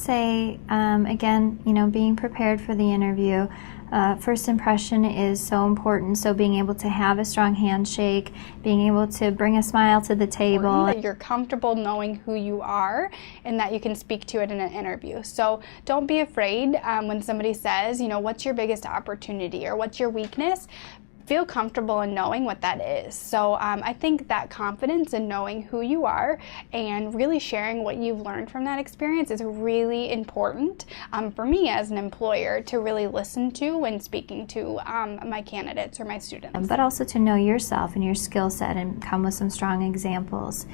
say, again, being prepared for the interview. First impression is so important, so being able to have a strong handshake, being able to bring a smile to the table. That you're comfortable knowing who you are and that you can speak to it in an interview. So don't be afraid when somebody says, what's your biggest opportunity or what's your weakness? Feel comfortable in knowing what that is. So I think that confidence in knowing who you are and really sharing what you've learned from that experience is really important for me as an employer to really listen to when speaking to my candidates or my students. But also to know yourself and your skill set and come with some strong examples.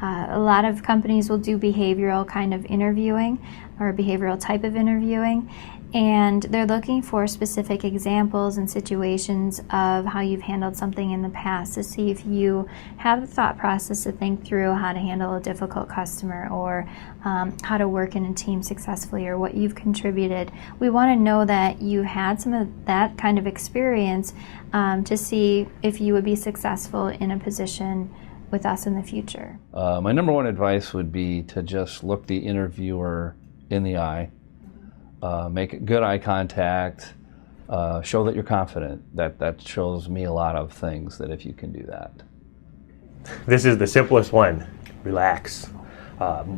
A lot of companies will do behavioral kind of interviewing or behavioral type of interviewing, and they're looking for specific examples and situations of how you've handled something in the past to see if you have the thought process to think through how to handle a difficult customer or how to work in a team successfully or what you've contributed. We want to know that you had some of that kind of experience to see if you would be successful in a position with us in the future. My number one advice would be to just look the interviewer in the eye. Make good eye contact, show that you're confident. That shows me a lot of things, that if you can do that. This is the simplest one, relax.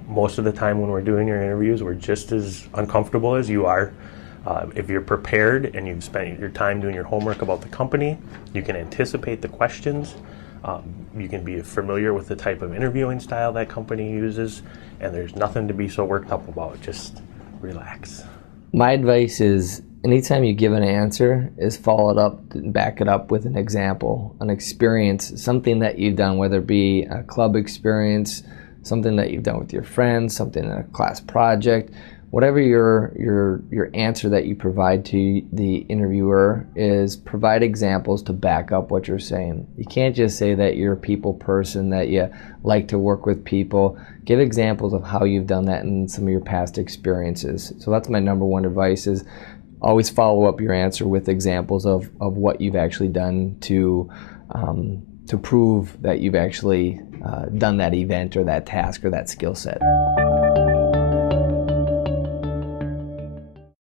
Most of the time when we're doing your interviews, we're just as uncomfortable as you are. If you're prepared and you've spent your time doing your homework about the company, you can anticipate the questions. You can be familiar with the type of interviewing style that company uses, and there's nothing to be so worked up about. Just relax. My advice is anytime you give an answer is follow it up and back it up with an example, an experience, something that you've done, whether it be a club experience, something that you've done with your friends, something in a class project. Whatever your answer that you provide to the interviewer is, provide examples to back up what you're saying. You can't just say that you're a people person, that you like to work with people. Give examples of how you've done that in some of your past experiences. So that's my number one advice, is always follow up your answer with examples of what you've actually done to prove that you've actually done that event or that task or that skill set.